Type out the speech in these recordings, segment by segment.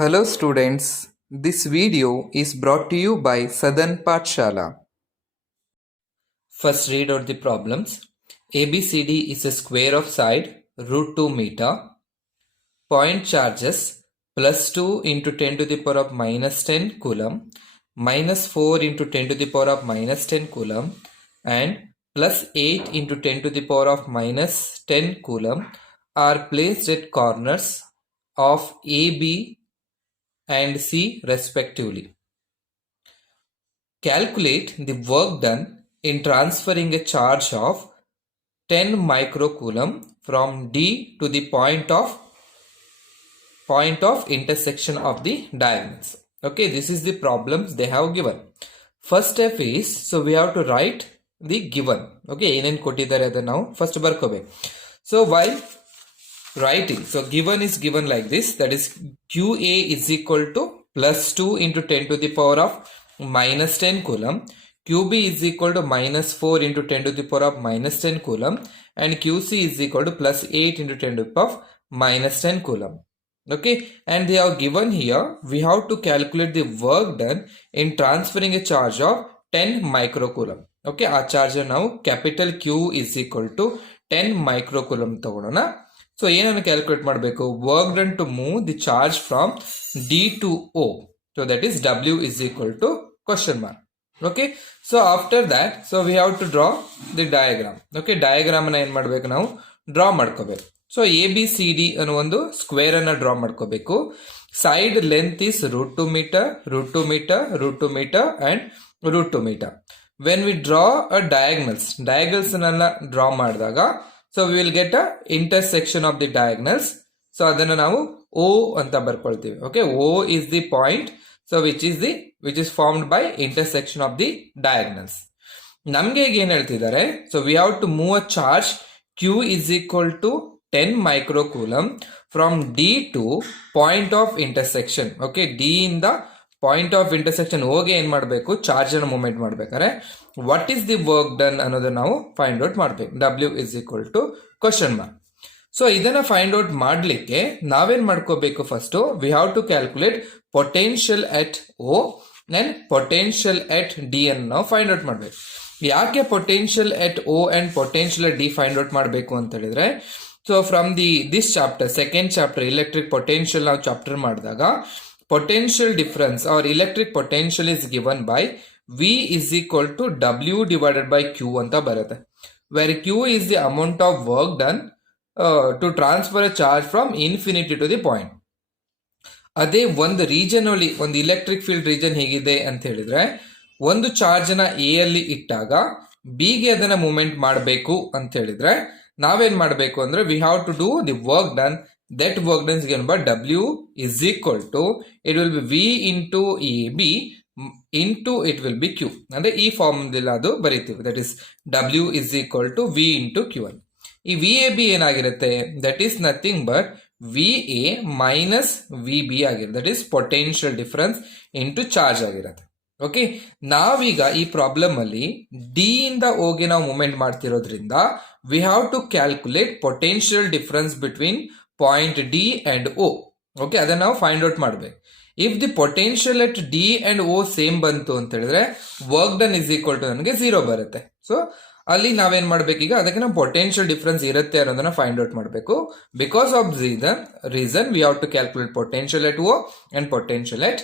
Hello students, this video is brought to you by Southern Pathshala. First read out the problems. ABCD is a square of side √2 meter. Point charges plus 2 into 10 to the power of minus 10 coulomb, minus 4 into 10 to the power of minus 10 coulomb, and plus 8 into 10 to the power of minus 10 coulomb are placed at corners of AB and C respectively. Calculate the work done in transferring a charge of 10 microcoulomb from D to the point of intersection of the diagonals. Okay, this is the problems they have given. First step is, so we have to write the given. Okay, now first barkobe. So while writing, so given is given like this, that is QA is equal to plus 2 into 10 to the power of minus 10 coulomb, QB is equal to minus 4 into 10 to the power of minus 10 coulomb, and QC is equal to plus 8 into 10 to the power of minus 10 coulomb. Okay, and they have given here, we have to calculate the work done in transferring a charge of 10 microcoulomb. Okay, our charge now capital Q is equal to 10 microcoulomb ತಗೊಳ್ಳೋಣ. So, ಏನನ್ನು calculate ಮಾಡಬೇಕು? Work done to move the charge from D to O. So, that is W is equal to question mark. Okay. So, after that, so we have to draw the diagram. Okay. Diagram ಅನ್ನು ಏನು ಮಾಡಬೇಕು ನಾವು draw ಮಾಡ್ಕೋಬೇಕು. So, ABCD ಅನ್ನೋ ಒಂದು square ಅನ್ನು draw ಮಾಡ್ಕೋಬೇಕು. Side length is √2 meter, √2 meter, √2 meter and √2 meter. When we draw a diagonals ಅನ್ನ draw ಮಾಡಿದಾಗ, so we will get a intersection of the diagonals. So adanna ನಾವು O ಅಂತ ಬರ್ಕೊಳ್ತೀವಿ. Okay, O is the point, so which is formed by intersection of the diagonals. ನಮಗೆ ಈಗ ಏನು ಹೇಳ್ತಿದ್ದಾರೆ, so we have to move a charge Q is equal to 10 microcoulomb from D to point of intersection. Okay, D ಇಂದ point of intersection ಹೋಗಿ ಏನ್ ಮಾಡಬೇಕು, charge ಅನ್ನು movement ಮಾಡ್ಬೇಕಾದ್ರೆ what is the work done ಅನ್ನೋದನ್ನ ನಾವು ಫೈಂಡ್ ಔಟ್ ಮಾಡ್ಬೇಕು. W is equal to question mark. So ಇದನ್ನ ಫೈಂಡ್ ಔಟ್ ಮಾಡ್ಲಿಕ್ಕೆ ನಾವೇನ್ ಮಾಡ್ಕೋಬೇಕು, first we have to calculate potential at O and potential at D ಅನ್ನು ನಾವು ಫೈಂಡ್ ಔಟ್ ಮಾಡ್ಬೇಕು. ಯಾಕೆ potential at O and potential at D find out ಮಾಡಬೇಕು ಅಂತ ಹೇಳಿದ್ರೆ, so from this chapter, second chapter electric potential ನಾವು chapter ಮಾಡಿದಾಗ potential difference or electric potential is given by V is equal to W divided by Q anta barate, where Q is the amount of work done to transfer a charge from infinity to the point. ಅದೇ ಒಂದು region ಅಲ್ಲಿ ಒಂದು electric field region ಹೇಗಿದೆ ಅಂತ ಹೇಳಿದ್ರೆ, ಒಂದು charge ನ A ಅಲ್ಲಿ ಇಟ್ಟಾಗ ಬಿ ಗೆ ಅದನ್ನ ಮೂವ್ಮೆಂಟ್ ಮಾಡಬೇಕು ಅಂತ ಹೇಳಿದ್ರೆ ನಾವೇನ್ ಮಾಡಬೇಕು ಅಂದ್ರೆ, we have to do the work done. That work done is given by W is equal to, it will be V into AB into it will be Q. ಅಂದ್ರೆ ಈ ಫಾರ್ಮುಲಾ ಅದು ಬರೀತೀವಿ, that is W is equal to V into Q1. ಈ VAB ಏನಾಗಿರುತ್ತೆ, that is nothing but VA minus VB ಆಗಿರುತ್ತೆ, that is potential difference into charge ಆಗಿರುತ್ತೆ. Okay, ನಾವೀಗ ಈ problem ಅಲ್ಲಿ ಡಿ ಇಂದ ಹೋಗಿ ನಾವು ಮೂವ್ಮೆಂಟ್ ಮಾಡ್ತಿರೋದ್ರಿಂದ we have to calculate potential difference between point D and O. Okay, ಅದನ್ನ ನಾವು ಫೈಂಡ್ ಔಟ್ ಮಾಡ್ಬೇಕು. If the potential at D and O same ಬಂತು ಅಂತ ಹೇಳಿದ್ರೆ work done is equal to ನನಗೆ 0 ಬರುತ್ತೆ. ಸೊ ಅಲ್ಲಿ ನಾವೇನ್ ಮಾಡ್ಬೇಕು, ಈಗ ಅದಕ್ಕೆ ನಾವು ಪೊಟೆನ್ಶಿಯಲ್ ಡಿಫರೆನ್ಸ್ ಇರುತ್ತೆ ಅನ್ನೋದನ್ನ ಫೈಂಡ್ ಔಟ್ ಮಾಡಬೇಕು. Because of reason we have to calculate potential at O and potential at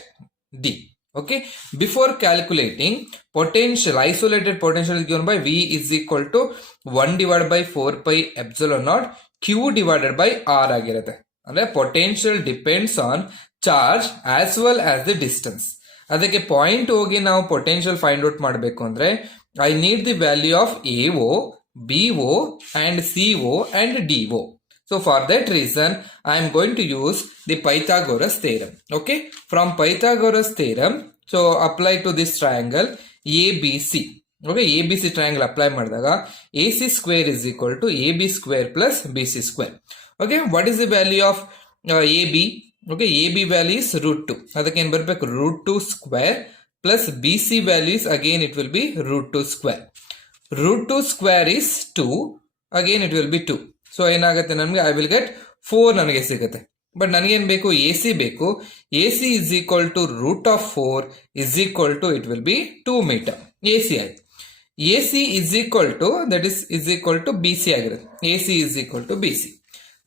D. Okay, before calculating potential, isolated potential is given by V is equal to 1 divided by 4 pi epsilon naught Q divided by R ಆಗಿರುತ್ತೆ. ಅಂದ್ರೆ potential depends on charge as well as the distance. ಅದಕ್ಕೆ point ಹೋಗಿ ನಾವು potential find out ಮಾಡಬೇಕು ಅಂದ್ರೆ I need the value of AO, BO and CO and DO. So for that reason, I am going to use the Pythagoras theorem. Okay, from Pythagoras theorem, so apply to this triangle ABC. Okay, ABC triangle apply ಮಾಡಿದಾಗ AC square is equal to AB square plus BC square. Okay, what is the value of AB? Okay, AB value is √2. ಅದಕ್ಕೆ ಏನು ಬರಬೇಕು, √2 square plus BC value is again it will be √2 square. √2 square is 2. Again it will be 2. So ಏನಾಗುತ್ತೆ, ನಮಗೆ I will get 4 ನನಗೆ ಸಿಗುತ್ತೆ. But ನನಗೇನು ಬೇಕು, A C ಬೇಕು. A C is equal to root of 4 is equal to it will be 2 metre. A C ಆಯ್ತು. A C is equal to that is equal to B C ಆಗಿರುತ್ತೆ. A C is equal to B C.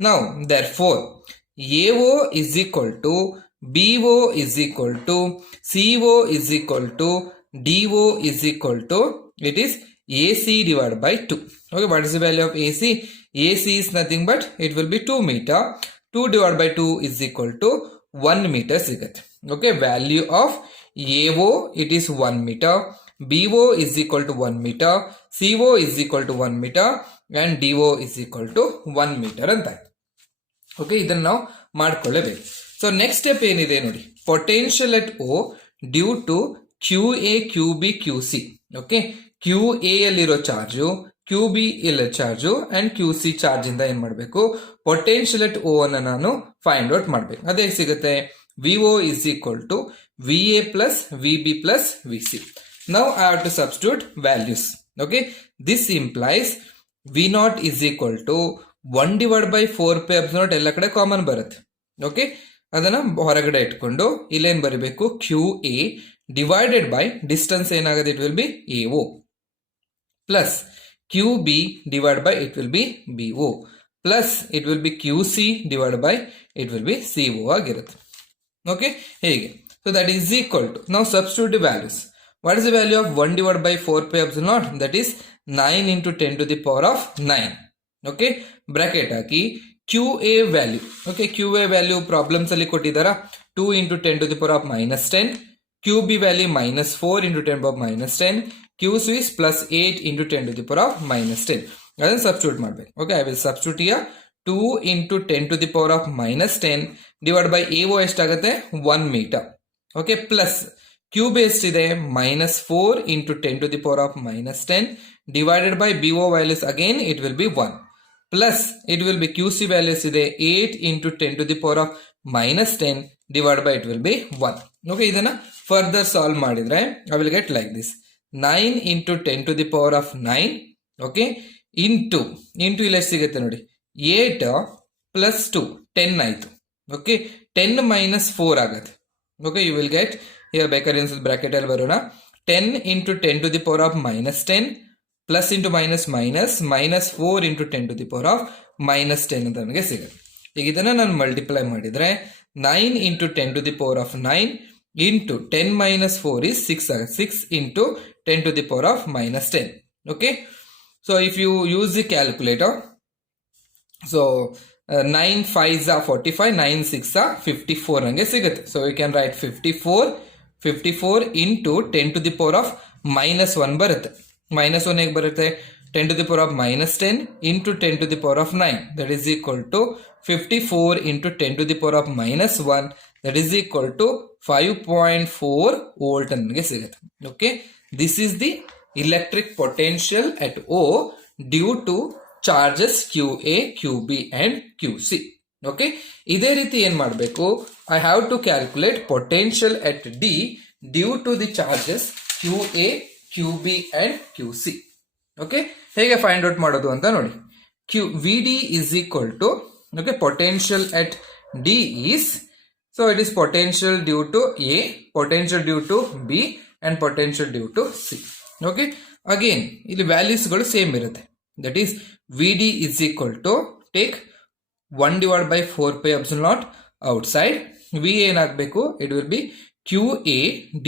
ನಾವು therefore A O is equal to B O is equal to C O is equal to D O is equal to it is A C divide by 2. Okay, what is the value of AC? AC is nothing but it will be 2 meter. 2 divided by 2 is equal to 1 meter ಸಿಗುತ್ತೆ. Okay, value of AO it is 1 meter, BO is equal to 1 meter, CO is equal to 1 meter and DO is equal to 1 meter ಅಂತ. Okay, ಇದನ್ನು ನಾವು ಮಾಡ್ಕೊಳ್ಳೇಬೇಕು. So next step ಏನಿದೆ ನೋಡಿ, potential at O due to QA QB QC. Okay, QA ಯಲ್ಲಿರೋ charge, QB ಇರೋ charge and QC charge ಇಂದ ಏನ್ ಮಾಡಬೇಕು, ಪೊಟೆನ್ಷಿಯಲ್ ಎಟ್ O ಅನ್ನ ನಾನು ಫೈಂಡ್ ಔಟ್ ಮಾಡಬೇಕು. ಅದೇ ಸಿಗುತ್ತೆ VO is equal to VA plus VB plus VC. Now I have to substitute values. Okay, this implies V0 is equal to 1 divided by 4 pi epsilon ಎಲ್ಲ ಕಡೆ common ಬರುತ್ತೆ. Okay, ಅದನ್ನ ಹೊರಗಡೆ ಇಟ್ಕೊಂಡು ಇಲ್ಲೇನ್ ಬರೀಬೇಕು, QA ಡಿವೈಡೆಡ್ ಬೈ ಡಿಸ್ಟೆನ್ಸ್ ಏನಾಗುತ್ತೆ, it will B AO plus QB divided by it will be BO plus it will be QC divided by it will be CO ಆಗಿರುತ್ತೆ. Okay, ಹೇಗೆ, so that is equal to, now substitute the values. What is the value of 1 divided by 4 pi epsilon naught? That is 9 into 10 to the power of 9. Okay, bracket hockey QA value. Okay, QA value problems ಅಲ್ಲಿ ಕೊಟ್ಟಿದ್ದಾರಾ, 2 into 10 to the power of minus 10, QB value minus 4 into 10 to the power of minus 10, QC is plus 8 into 10 to the power of minus 10. ಅದನ್ನು substitute ಮಾಡಬೇಕು. Okay, I will substitute here 2 into 10 to the power of minus 10 divide by AO ಎಷ್ಟಾಗುತ್ತೆ, 1 metre. Okay, plus QB ಎಷ್ಟಿದೆ, minus 4 into 10 to the power of minus 10 divided by BO values again it will be 1 plus it will be QC values ಇದೆ 8 into 10 to the power of minus 10 divided by it will be 1. Okay, ಇದನ್ನ further solve ಮಾಡಿದ್ರೆ I will get like this, 9 into 10 to the power of 9. Okay, into ಇಲ್ಲಿ ಎಷ್ಟು ಸಿಗುತ್ತೆ ನೋಡಿ, 8 plus 2 10 ಆಯ್ತು. Okay, 10 minus 4 ಆಗುತ್ತೆ. Okay, you will get here ಬೇಕಾದ್ರೆ bracket ಅಲ್ಲಿ ಬರೋಣ, 10 into 10 to the power of minus 10 plus into minus minus minus 4 into 10 to the power of minus 10 ಅಂತ ನನಗೆ ಸಿಗುತ್ತೆ. ಈಗ ಇದನ್ನ ನಾನು ಮಲ್ಟಿಪ್ಲೈ ಮಾಡಿದ್ರೆ 9 into 10 to the power of 9 into 10 minus 4 is 6 ಆಗುತ್ತೆ. 6 into 10 to the power of minus 10. Okay, so if you use the calculator, so 9 5s are 45, 9 6 are 54 ನಂಗೆ ಸಿಗುತ್ತೆ. So you can write 54 into 10 to the power of minus 1 ಬರುತ್ತೆ. minus 1 ಹೇಗೆ ಬರುತ್ತೆ, 10 to the power of minus 10 into 10 to the power of 9 that is equal to 54 into 10 to the power of minus 1 that is equal to 5.4 volt ನನಗೆ ಸಿಗುತ್ತೆ. Okay, this is the electric potential at O due to charges QA, QB and QC. Okay, ಇದೇ ರೀತಿ ಏನ್ ಮಾಡಬೇಕು, I have to calculate potential at D due to the charges QA, QB and QC. Okay, ಹೇಗೆ find out ಮಾಡೋದು ಅಂತ ನೋಡಿ, VD is equal to, okay, potential at D is, so it is potential due to A, potential due to B and potential due to C. Okay, again ಇಲ್ಲಿ values ಗಳು same ಇರುತ್ತೆ. That is VD is equal to, take 1 divided by 4 pi epsilon naught outside, V ಏನಾಗಬೇಕು, it will be QA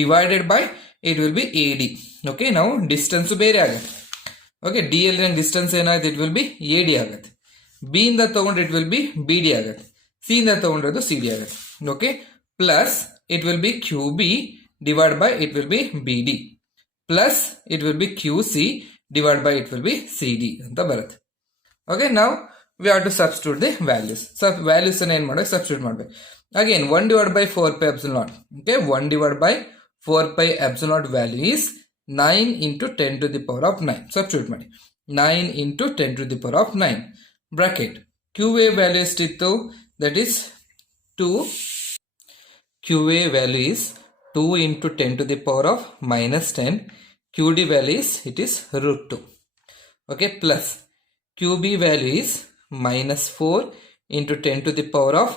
divided by it will be AD. Okay, now distance ಬೇರೆ ಆಗುತ್ತೆ. Okay, D L distance ಏನಾಗುತ್ತೆ, it will be AD ಆಗುತ್ತೆ. B ಇಂದ ತಗೊಂಡ್ರೆ it will be BD ಆಗುತ್ತೆ. C ಇಂದ ತಗೊಂಡ್ರೆ ಅದು CD ಆಗುತ್ತೆ. Okay, plus it will be QB divide by it will be BD plus it will be QC divide by it will be CD ಅಂತ ಬರುತ್ತೆ. ಓಕೆ, ನಾವು we have to substitute the values. Values ಅನ್ನ ಏನ್ ಮಾಡಬೇಕು, substitute ಮಾಡಬೇಕು. Again 1 divided by 4 pi epsilon naught. Okay, 1 divided by 4 pi epsilon naught value is 9 into 10 to the power of 9. Substitute ಮಾಡಿ, 9 into 10 to the power of 9 bracket QA value ಎಷ್ಟಿತ್ತು, that is 2, QA value is 2 into 10 to the power of minus 10, QD value is it is root 2. Okay, plus QB value is minus 4 into 10 to the power of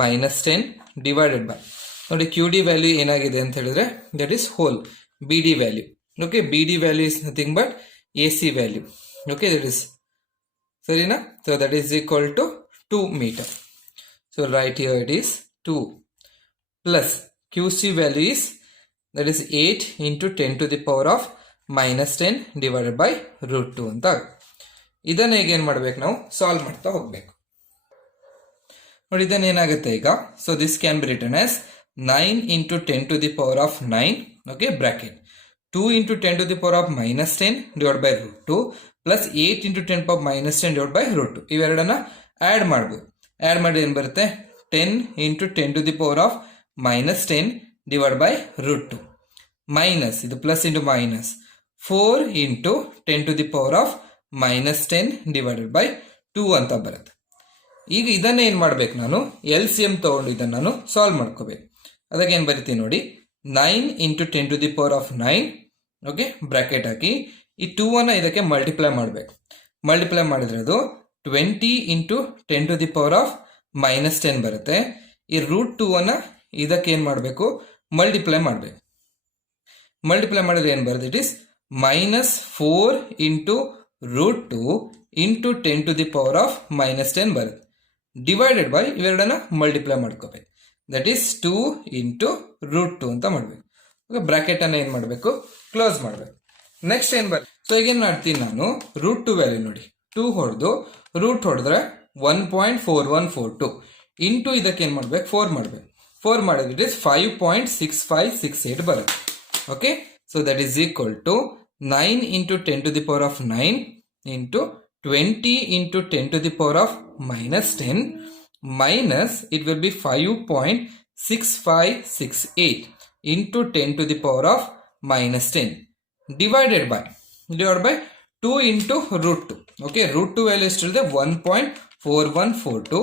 minus 10 divided by, ನೋಡಿ QD value ಏನಾಗಿದೆ ಅಂತ ಹೇಳಿದ್ರೆ that is whole BD value. Okay, BD value is nothing but AC value. Okay, that is Sarina. So that is equal to 2 meter. So right here it is 2 plus QC value is that is 8 into 10 to the power of minus 10 divided by root 2 ಅಂತ. ಇದನ್ನ ಹೇಗೆ ಏನು ಮಾಡಬೇಕು, ನಾವು solve ಮಾಡ್ತಾ ಹೋಗಬೇಕು. ನೋಡಿ ಇದನ್ನ ಏನಾಗುತ್ತೆ ಈಗ, so this can be return as 9 into 10 to the power of 9, okay, bracket 2 into 10 to the power of minus 10 divided by root 2 plus 8 into 10 power minus 10 divided by root 2. ಇವೆರಡನ್ನ add ಮಾಡಬಹುದು. Add ಮಾಡಿ ಏನು ಬರುತ್ತೆ, 10 into 10 to the power of minus 10 divided by root 2 minus, ಇದು plus into minus 4 into 10 to the power of minus 10 divided by 2 ಅಂತ ಬರುತ್ತೆ. ಈಗ ಇದನ್ನ ಏನು ಮಾಡಬೇಕು, ನಾನು LCM ತಗೊಂಡು ಇದನ್ನು ನಾನು ಸಾಲ್ವ್ ಮಾಡ್ಕೋಬೇಕು. ಅದಕ್ಕೆ ಏನು ಬರಿತೀನಿ ನೋಡಿ, 9 into 10 to the power of 9, okay, bracket ಹಾಕಿ ಈ 2 ಅನ್ನ ಇದಕ್ಕೆ ಮಲ್ಟಿಪ್ಲೈ ಮಾಡಬೇಕು. ಮಲ್ಟಿಪ್ಲೈ ಮಾಡಿದ್ರೆ ಅದು 20 into 10 to the power of minus 10 ಬರುತ್ತೆ. ಈ ರೂಟ್ 2 ಅನ್ನ ಇದಕ್ಕೆ ಏನು ಮಾಡಬೇಕು, ಮಲ್ಟಿಪ್ಲೈ ಮಾಡಬೇಕು. ಮಲ್ಟಿಪ್ಲೈ ಮಾಡಿದ್ರೆ ಏನು ಬರುತ್ತೆ, it is minus 4 into root 2 into 10 to the power of minus 10 ಬರುತ್ತೆ. ಡಿವೈಡೆಡ್ ಬೈ ಇವೆರಡನ್ನ ಮಲ್ಟಿಪ್ಲೈ ಮಾಡ್ಕೋಬೇಕು. ದಟ್ ಈಸ್ 2 into root 2 ಅಂತ ಮಾಡಬೇಕು. ಓಕೆ, ಬ್ರಾಕೆಟ್ ಅನ್ನ ಏನು ಮಾಡಬೇಕು, ಕ್ಲೋಸ್ ಮಾಡಬೇಕು. ನೆಕ್ಸ್ಟ್ ಏನು ಬರುತ್ತೆ, ಸೊ ಈಗ ಏನು ಮಾಡ್ತೀನಿ ನಾನು, ರೂಟ್ 2 ವ್ಯಾಲ್ಯೂ ನೋಡಿ 2 ಹೊಡೆದು ರೂಟ್ ಹೊಡೆದ್ರೆ 1.4142 ಇಂಟು ಇದಕ್ಕೆ ಏನು ಮಾಡಬೇಕು, 4 ಮಾಡಬೇಕು. 4 ಮಾಡಿದ್ರೆ ಇಟ್ ಇಸ್ 5.6568 ಬರುತ್ತೆ. Okay, so that is equal to 9 into 10 to the power of 9 into 20 into 10 to the power of minus 10 minus it will be 5.6568 into 10 to the power of minus 10 divided by 2 into root 2. Okay, root 2 value ಎಷ್ಟಿದೆ, 1.4142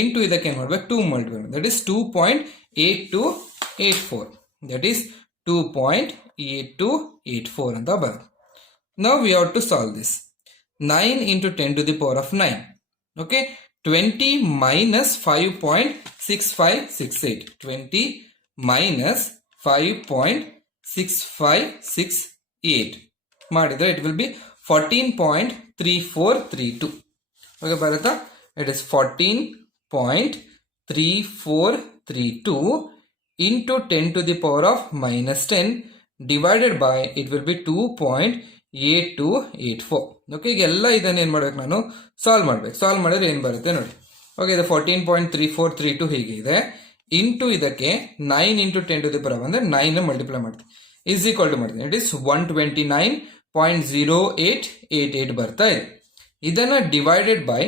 into ಇದಕ್ಕೆ ಏನು ಮಾಡಬೇಕು, 2 multiply, that is 2.8284, that is 2.8284 ಅಂತ ಬರುತ್ತೆ. Now we have to solve this. 9 into 10 to the power of 9. Okay, 20 minus 5.6568. 20 minus 5.6568. ಮಾಡಿದ್ರೆ it will be 14.3432. Okay, ಬರುತ್ತಾ? It is 14.3432 into 10 to the power of minus 10 divided by it will be 2.8284. Okay, ಈಗ ಎಲ್ಲ ಇದನ್ನ ಏನು ಮಾಡ್ಬೇಕು, ನಾನು solve ಮಾಡ್ಬೇಕು. Solve ಮಾಡಿದ್ರೆ ಏನು ಬರುತ್ತೆ ನೋಡಿ. ಓಕೆ, ಇದು 14.3432 ಹೀಗೆ ಇದೆ. ಇಂಟು ಇದಕ್ಕೆ 9 into 10 to the power ಅಂದರೆ 9 ಮಲ್ಟಿಪ್ಲೈ ಮಾಡ್ತೀನಿ, ಈಸ್ ಈಕ್ವಲ್ ಟು ಮಾಡ್ತೀನಿ, ಇಟ್ ಇಸ್ 129.0888 ಬರ್ತಾ ಇದೆ. ಇದನ್ನ ಡಿವೈಡೆಡ್ ಬೈ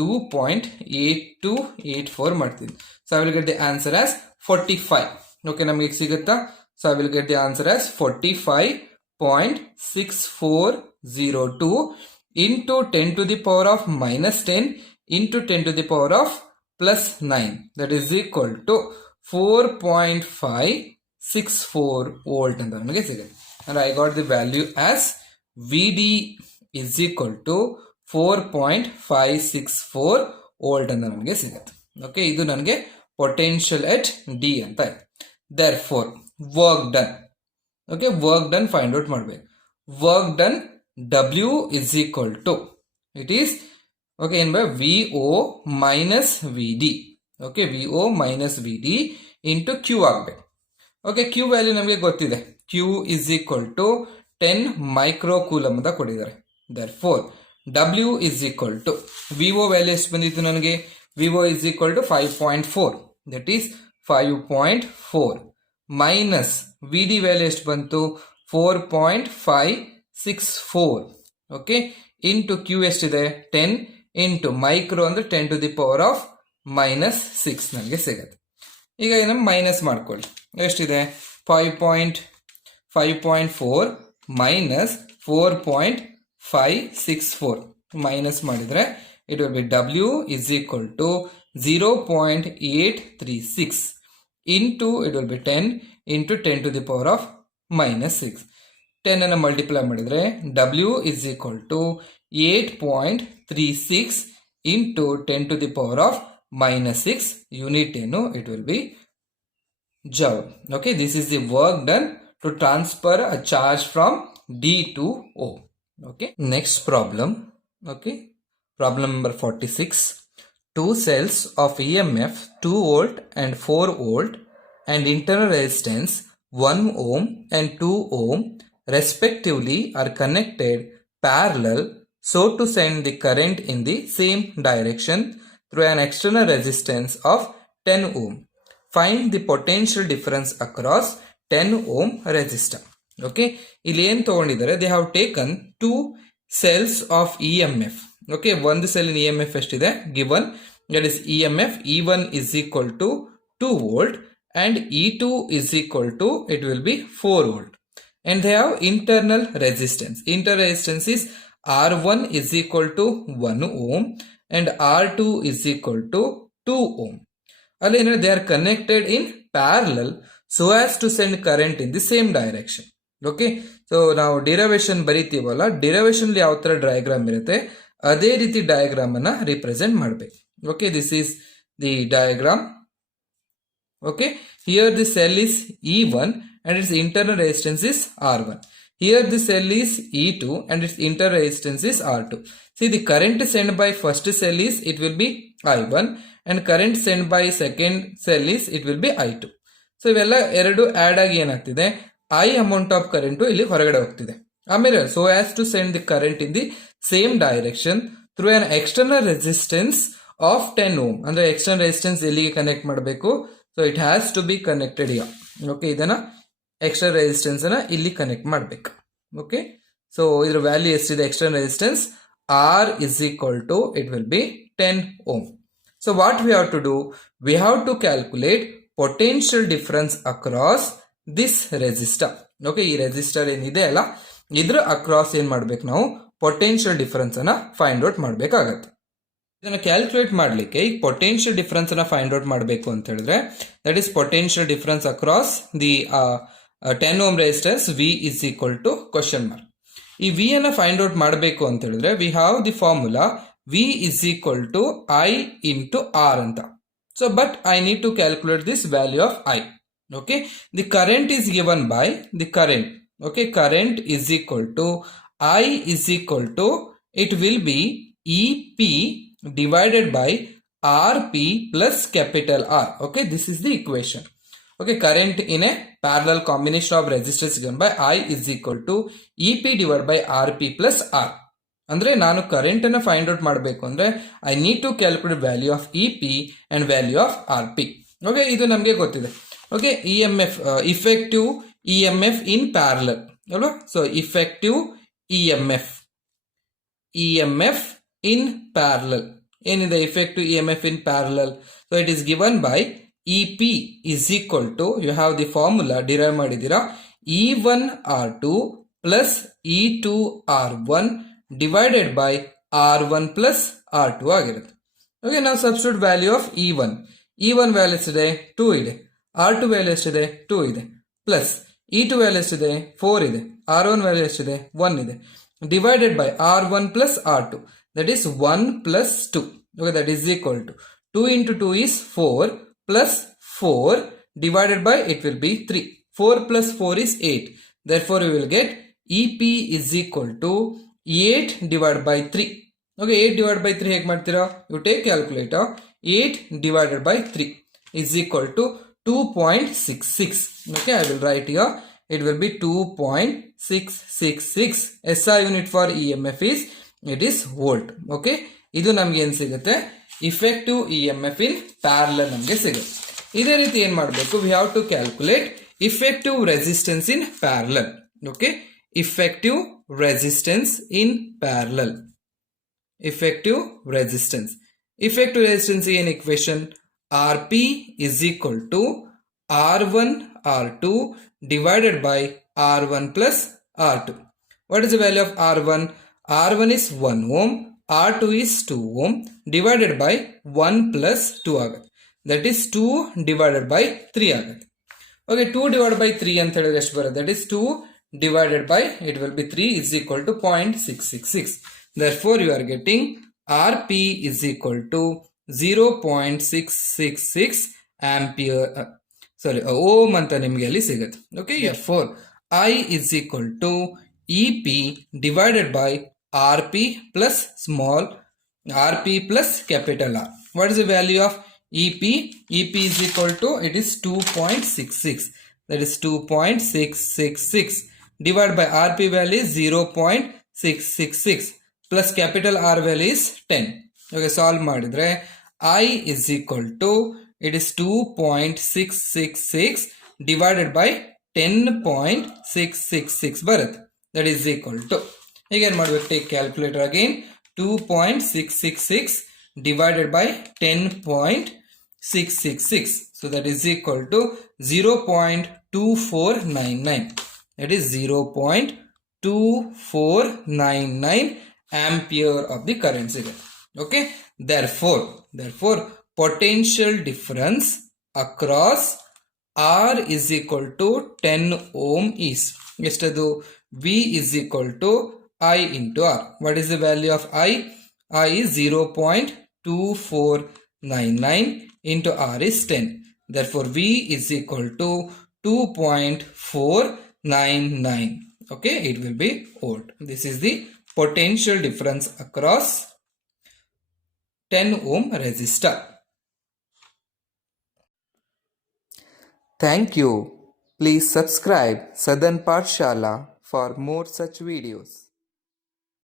2.8284 ಮಾಡ್ತೀನಿ. So I will get the answer as 45. Okay, ನಮಗೆ ಈಗ ಸಿಗುತ್ತಾ? So I will get the answer as 45.6402 into 10 to the power of minus 10 into 10 to the power of plus 9, that is equal to 4.564 volt ಅಂತ ನಮಗೆ ಸಿಗುತ್ತೆ. And I got the value as VD is equal to 4.564 volt ಅಂತ ನಮಗೆ ಸಿಗುತ್ತೆ. Okay, ಇದು ನನಗೆ potential ಎಟ್ D ಅಂತ ಇದೆ. Therefore work done. Okay, work done find out ಮಾಡಬೇಕು. ವರ್ಕ್ ಡನ್ W is equal to, it is okay, ಏನು by VO minus VD. Okay, VO minus VD into Q ಆಗಬೇಕು. ಓಕೆ, Q ವ್ಯಾಲ್ಯೂ ನಮಗೆ ಗೊತ್ತಿದೆ, Q is equal to 10 micro coulomb ಅಂತ ಕೊಟ್ಟಿದ್ದಾರೆ. Therefore W is equal to, VO value ಎಷ್ಟು ಬಂದಿತ್ತು ನನಗೆ, VO is equal to 5.4, that is 5.4 minus VD value ಎಷ್ಟು ಬಂತು, 4.564. ಓಕೆ, ಇಂಟು Q ಎಷ್ಟಿದೆ, 10 ಇಂಟು ಮೈಕ್ರೋ ಅಂದ್ರೆ 10 to the power of minus 6 ನನಗೆ ಸಿಗುತ್ತೆ. ಈಗ ಏನು ಮೈನಸ್ ಮಾಡ್ಕೊಳ್ಳಿ, ಎಷ್ಟಿದೆ, 5.4 ಮೈನಸ್ 4.564 ಮೈನಸ್ ಮಾಡಿದ್ರೆ it will be W is equal to 0.836 into it will be 10 into 10 to the power of minus 6. 10 ಅನ್ನು ಮಲ್ಟಿಪ್ಲೈ ಮಾಡಿದ್ರೆ W is equal to 8.36 into 10 to the power of minus 6 unit it will be joule. Okay, this is the work done to transfer a charge from D to O. Okay, next problem. Okay, problem number 46. Two cells of EMF 2 volt and 4 volt and internal resistance 1 ohm and 2 ohm respectively are connected parallel so to send the current in the same direction through an external resistance of 10 ohm. Find the potential difference across 10 ohm resistor. Okay, they have taken two cells of EMF. Okay, one cell in EMF given, that is EMF E1 is equal to 2 volt and E2 is equal to, it will be 4 volt, and they have internal resistance. Internal resistance is R1 is equal to 1 ohm and R2 is equal to 2 ohm. They are connected in parallel so as to send current in the same direction. Okay, so now derivation baritivalla, derivation li yav tara diagram irutte ade riti diagram anna represent ಮಾಡಬೇಕು. Okay, this is the diagram. Okay, here the cell is E1 and its internal resistance is R1. Here the cell is E2 and its internal resistance is R2. See, the current sent by first cell is, it will be I1, and current sent by second cell is, it will be I2. So ಇವೆಲ್ಲ ಎರಡು add ಆಗಿ ಏನಾಗ್ತಿದೆ, I amount of current ಇಲ್ಲಿ ಹೊರಗಡೆ ಹೋಗ್ತಿದೆ. ಆಮೇಲೆ so as to send the current in the same direction through an external resistance of 10 ohm. ಅಂದ್ರೆ external resistance ಎಲ್ಲಿಗೆ ಕನೆಕ್ಟ್ ಮಾಡಬೇಕು, so it has to be connected here. Okay, ಇದನ್ನ external resistance ಅನ್ನ ಇಲ್ಲಿ ಕನೆಕ್ಟ್ ಮಾಡಬೇಕು. Okay, so ಇದರ value ಎಷ್ಟಿದೆ, external resistance R is equal to, it will be 10 ohm. So what we have to do, we have to calculate potential difference across this resistor. Okay, ಈ resistor ಏನಿದೆ ಅಲ್ಲ, ಇದ್ರ across ಏನ್ ಮಾಡ್ಬೇಕು ನಾವು, potential difference ಅನ್ನ find out ಮಾಡಬೇಕಾಗತ್ತೆ. ಇದನ್ನ ಕ್ಯಾಲ್ಕುಲೇಟ್ ಮಾಡಲಿಕ್ಕೆ ಈ ಪೊಟೆನ್ಷಿಯಲ್ ಡಿಫರೆನ್ಸ್ ಅನ್ನ ಫೈಂಡ್ ಔಟ್ ಮಾಡಬೇಕು ಅಂತ ಹೇಳಿದ್ರೆ, that is potential difference across the 10 ohm resistors V is equal to question mark. ಈ V ಅನ್ನ ಫೈಂಡ್ ಔಟ್ ಮಾಡಬೇಕು ಅಂತ ಹೇಳಿದ್ರೆ, we have the formula V is equal to I into R ಅಂತ. So but I need to calculate this value of I. Okay, the current is given by the current. Okay, current is equal to I is equal to, it will be EP divided by Rp plus capital R. Okay, this is the equation. Okay, current in a parallel combination of resistors given by I is equal to EP divided by Rp plus R. ಅಂದ್ರೆ ನಾನು current ಅನ್ನು find out ಮಾಡಬೇಕು ಅಂದ್ರೆ I need to calculate value of EP and value of Rp. Okay, ಇದು ನಮಗೆ ಗೊತ್ತಿದೆ. Okay, EMF effective EMF in parallel ಅಲ್ವಾ. So effective EMF in parallel. ಏನಿದೆ effective EMF in parallel? So it is given by EP is equal to, you have the formula derive ಮಾಡಿದಿರಾ, E1 R2 plus E2 R1 divided by R1 plus R2 ಆಗಿರುತ್ತೆ. Okay, ನಾವು substitute value of E1 value ಎಷ್ಟಿದೆ, 2 ಇದೆ. R2 value ಎಷ್ಟಿದೆ, 2 ಇದೆ. Plus E2 value ಎಷ್ಟಿದೆ, 4 ಇದೆ. R1 value ಎಷ್ಟಿದೆ, 1 ಇದೆ. Divided by R1 plus R2, that is 1 plus 2. Okay, that is equal to 2 into 2 is 4 plus 4 divided by, it will be 3. 4 plus 4 is 8. Therefore, we will get EP is equal to 8 divided by 3. Okay, 8 divided by 3 ಹೇಗೆ ಮಾಡ್ತೀರಾ, you take calculator, 8 divided by 3 is equal to 2.66. Okay, I will write here, it will be 2.666. SI unit for EMF is, it is volt. Okay, ಇದು ನಮ್ಗೆ ಏನು ಸಿಗುತ್ತೆ, effective EMF in parallel ನಮಗೆ ಸಿಗುತ್ತೆ. ಇದೇ ರೀತಿ ಏನು ಮಾಡಬೇಕು, we have to calculate effective resistance in parallel. Okay, effective resistance in parallel. Effective resistance ಏನು equation, Rp is equal to R1 R2 divided by R1 plus R2. What is the value of R1? R1 is 1 ohm, R2 is 2 ohm divided by 1 plus 2 ಆಗುತ್ತೆ. That is 2 divided by 3 ಆಗುತ್ತೆ. Okay, 2 divided by 3 ಅಂತ ಹೇಳಿದ್ರೆ ಎಷ್ಟು ಬರುತ್ತೆ, that is 2 divided by, it will be 3 is equal to 0.666. Therefore, you are getting Rp is equal to 0.666 ampere ohm ಅಂತ ನಿಮಗೆ ಅಲ್ಲಿ ಸಿಗುತ್ತೆ. Okay, therefore I is equal to EP divided by RP plus small rp plus capital R. What is the value of EP? EP is equal to, it is 2.66, that is 2.666 divided by rp value is 0.666 plus capital R value is 10. Okay, solve ಮಾಡಿದ್ರೆ I is equal to, it is 2.666 divided by 10.666 ಬರುತ್ತೆ. That is equal to, again ಮಾಡಬೇಕು, take calculator again, 2.666 divided by 10.666, so that is equal to 0.2499, that is 0.2499 ampere of the current ಸಿಗುತ್ತೆ. Okay, therefore potential difference across R is equal to 10 ohm is ಎಷ್ಟದು? V is equal to I into R. What is the value of I? I is 0.2499 into R is 10. Therefore V is equal to 2.499. Okay, it will be volt. This is the potential difference across 10 ohm resistor. Thank you. Please subscribe Southern Pathshala for more such videos.